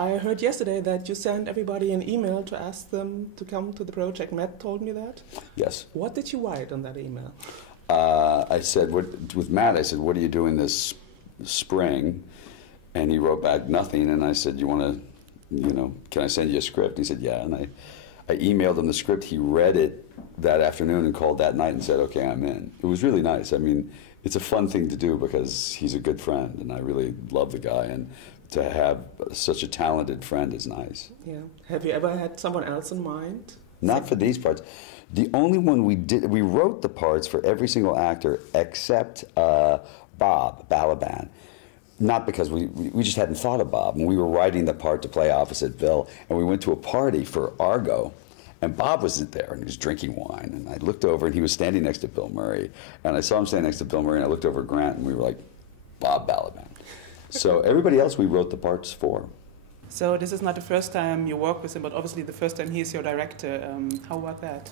I heard yesterday that you sent everybody an email to ask them to come to the project. Matt told me that. Yes. What did you write on that email? I said, with Matt, I said, what are you doing this spring? And he wrote back nothing. And I said, you want to, can I send you a script? And he said, yeah. And I emailed him the script. He read it that afternoon and called that night and said, okay, I'm in. It was really nice. I mean, it's a fun thing to do because he's a good friend and I really love the guy. And to have such a talented friend is nice. Yeah. Have you ever had someone else in mind? Not for these parts. The only one we wrote the parts for every single actor except Bob Balaban. Not because we just hadn't thought of Bob. And we were writing the part to play opposite Bill, and we went to a party for Argo, and Bob wasn't there, and he was drinking wine. And I looked over, and he was standing next to Bill Murray. And I saw him standing next to Bill Murray, and I looked over at Grant, and we were like, Bob Balaban. So everybody else we wrote the parts for. So this is not the first time you work with him, but obviously the first time he is your director. How about that?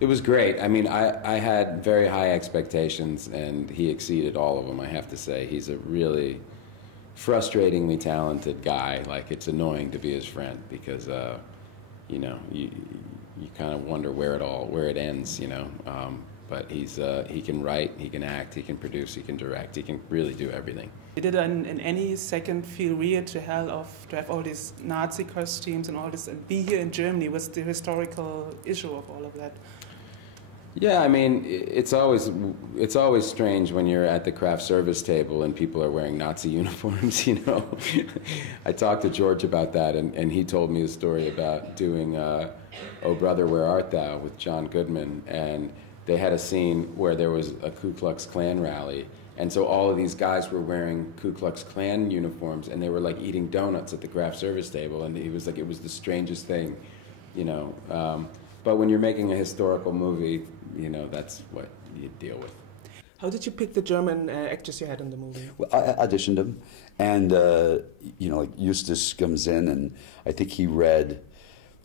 It was great. I mean, I had very high expectations, and he exceeded all of them, I have to say. He's a really frustratingly talented guy. Like, it's annoying to be his friend because, you kind of wonder where it ends, But he can write, he can act, he can produce, he can direct, he can really do everything. Did it in any second feel weird to have all these Nazi costumes and all this, and be here in Germany with the historical issue of all of that? Yeah, I mean, it's always strange when you're at the craft service table and people are wearing Nazi uniforms, I talked to George about that, and he told me a story about doing Oh Brother, Where Art Thou with John Goodman, and they had a scene where there was a Ku Klux Klan rally, and so all of these guys were wearing Ku Klux Klan uniforms, and they were like eating donuts at the craft service table, and he was like, it was the strangest thing, But when you're making a historical movie, that's what you deal with. How did you pick the German actors you had in the movie? Well, I auditioned them, and like Eustace comes in, and I think he read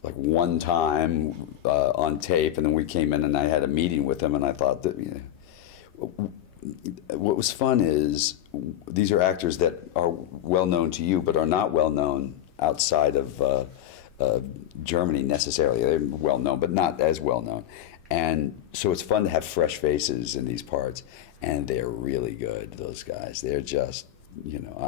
like one time on tape, and then we came in and I had a meeting with him, and I thought that what was fun is these are actors that are well known to you but are not well known outside of Germany necessarily. They're well known but not as well known, and so it's fun to have fresh faces in these parts, and they're really good, those guys. They're just,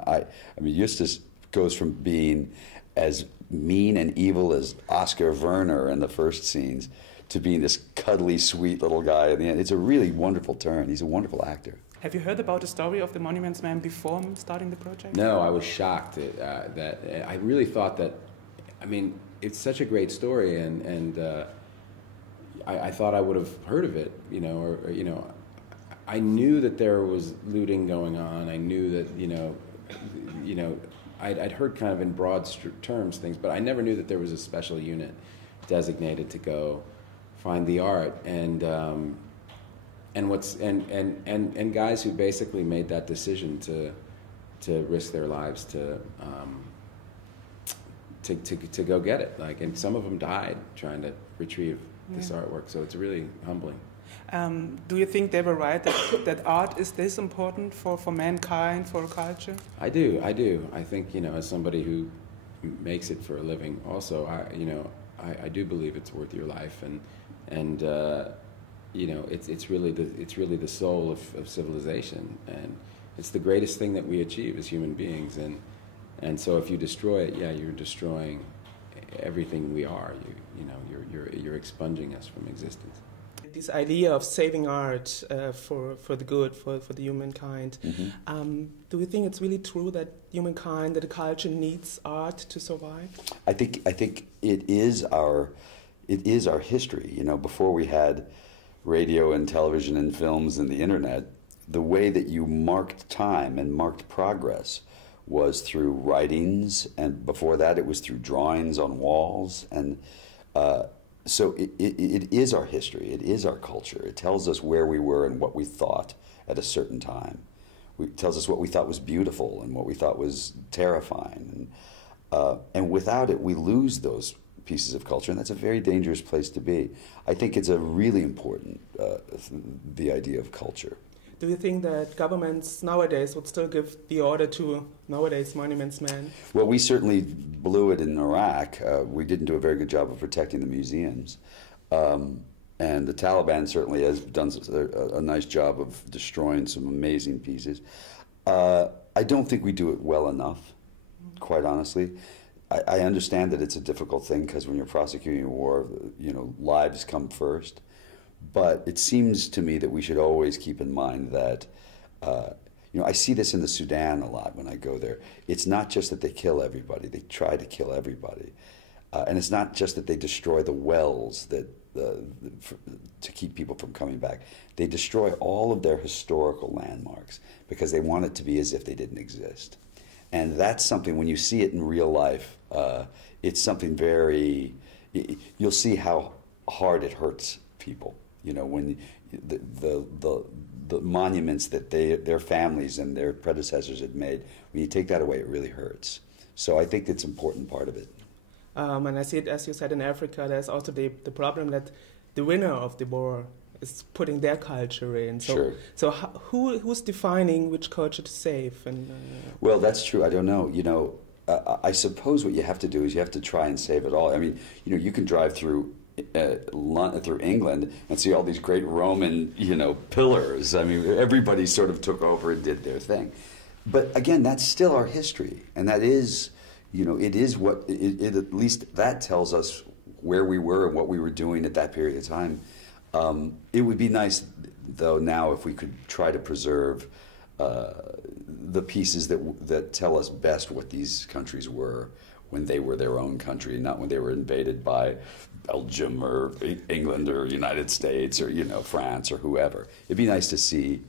I mean, Eustace goes from being as mean and evil as Oscar Werner in the first scenes to being this cuddly, sweet little guy at the end. It's a really wonderful turn. He's a wonderful actor. Have you heard about the story of the Monuments Man before starting the project? No, I was shocked that I really thought that, I mean, it's such a great story, and I thought I would have heard of it, I knew that there was looting going on. I knew that, I'd heard kind of in broad terms things, but I never knew that there was a special unit designated to go find the art, and guys who basically made that decision to risk their lives to go get it. Like, and some of them died trying to retrieve this artwork. So it's really humbling. Do you think they were right that art is this important for mankind, for culture? I do. I think, as somebody who makes it for a living also, I do believe it's worth your life, and it's really the soul of civilization, and it's the greatest thing that we achieve as human beings, and so if you destroy it, you're destroying everything we are. You're expunging us from existence. This idea of saving art for the good, for the humankind. Mm-hmm. Do you think it's really true that humankind, that the culture needs art to survive? I think it is our history. Before we had radio and television and films and the internet, the way that you marked time and marked progress was through writings, and before that it was through drawings on walls, and so it is our history, it is our culture. It tells us where we were and what we thought at a certain time. It tells us what we thought was beautiful and what we thought was terrifying. And without it, we lose those pieces of culture, and that's a very dangerous place to be. I think it's a really important, the idea of culture. Do you think that governments nowadays would still give the order to nowadays monuments men? Well, we certainly blew it in Iraq. We didn't do a very good job of protecting the museums. And the Taliban certainly has done a nice job of destroying some amazing pieces. I don't think we do it well enough, quite honestly. I understand that it's a difficult thing because when you're prosecuting a war, you know, lives come first. But it seems to me that we should always keep in mind that, you know, I see this in the Sudan a lot when I go there. It's not just that they kill everybody, they try to kill everybody. And it's not just that they destroy the wells that to keep people from coming back. They destroy all of their historical landmarks because they want it to be as if they didn't exist. And that's something, when you see it in real life, it's something very, you'll see how hard it hurts people. You know, when the monuments that their families and their predecessors had made, when you take that away, it really hurts. So I think it's an important part of it. And I see it, as you said, in Africa, there's also the problem that the winner of the war is putting their culture in. So, sure. So who's defining which culture to save? And well, that's true. I don't know. You know, I suppose what you have to do is you have to try and save it all. I mean, you know, you can drive through England and see all these great Roman, you know, pillars. I mean, everybody sort of took over and did their thing. But again, that's still our history, and that is, you know, it is what it at least that tells us where we were and what we were doing at that period of time. It would be nice, though, now if we could try to preserve the pieces that tell us best what these countries were when they were their own country, not when they were invaded by Belgium or England or United States or, you know, France or whoever. It'd be nice to see,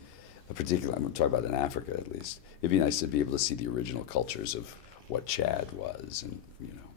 particularly, I'm going to talk about in Africa at least, it'd be nice to be able to see the original cultures of what Chad was, and, you know.